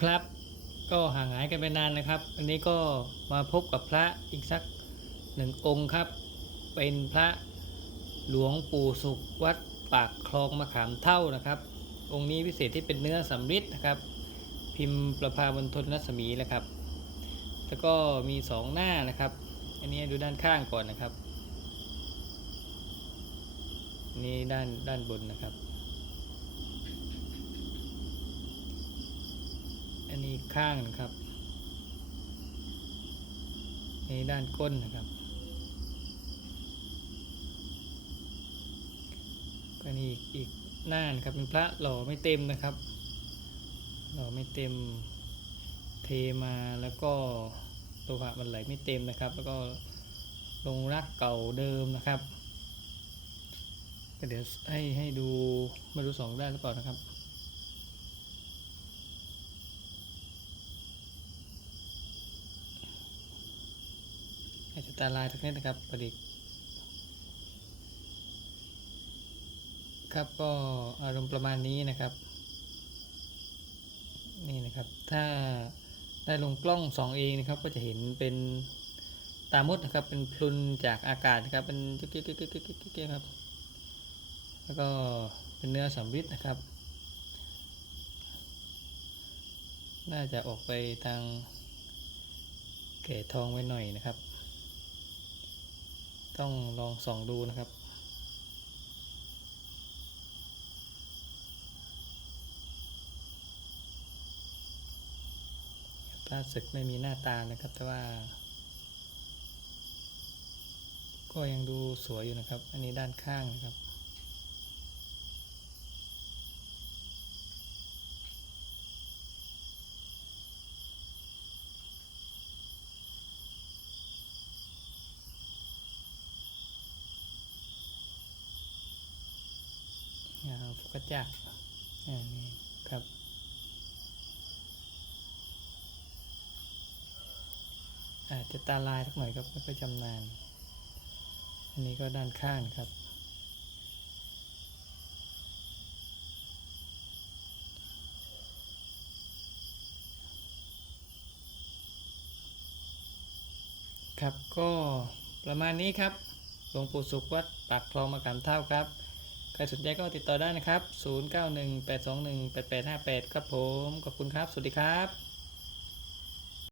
ครับ ก็ห่างหายกันไปนานนะครับ อันนี้ก็มาพบกับพระอีกสักหนึ่งองค์ครับ เป็นพระหลวงปู่สุขวัดปากคลองมะขามเท่านะครับ องค์นี้พิเศษที่เป็นเนื้อสำริดนะครับ พิมพ์ประพาบนทนรัศมีนะครับ แล้วก็มีสองหน้านะครับ อันนี้ดูด้านข้างก่อนนะครับ นี่ด้านด้านบนนะครับ อันนี้ข้างนะครับ ในด้านก้นนะครับ ก็นี่อีกอีกหน้านครับเป็นพระหล่อไม่เต็มนะครับ หล่อไม่เต็มเทมาแล้วก็โลหะมันไหลไม่เต็มนะครับ แล้วก็ลงรักเก่าเดิมนะครับก็เดี๋ยวให้ให้ดูไม่รู้สองด้านหรือเปล่านะครับ อาจจะ ตาลายสักนิดนะครับประดิษฐ์ครับก็อารมณ์ประมาณนี้นะครับ นี่นะครับถ้าได้ลงกล้องสองเองนะครับก็จะเห็นเป็นตามดนะครับเป็นพลุนจากอากาศนะครับเป็นจิ๊กจิ๊กจิ๊กจิ๊กจิ๊กจิ๊กจิ๊กครับแล้วก็เป็นเนื้อสำริดนะครับ น่าจะออกไปทางเกล็ดทองไว้หน่อยนะครับ ต้องลองส่องดูนะครับพลาศึกไม่มีหน้าตานะครับ แต่ว่า ก็ยังดูสวยอยู่นะครับ อันนี้ด้านข้างนะครับ อ่าฟุกจักรอ่านี่ครับ อาจจะตาลายสักหน่อยครับไม่ค่อยจำนาน อันนี้ก็ด้านข้างครับครับก็ประมาณนี้ครับหลวงปู่สุขวัดปากคลองมะขามเท่าครับ ใครสนใจก็ติดต่อได้นะครับ 0918218858 ครับผม ขอบคุณครับ สวัสดีครับ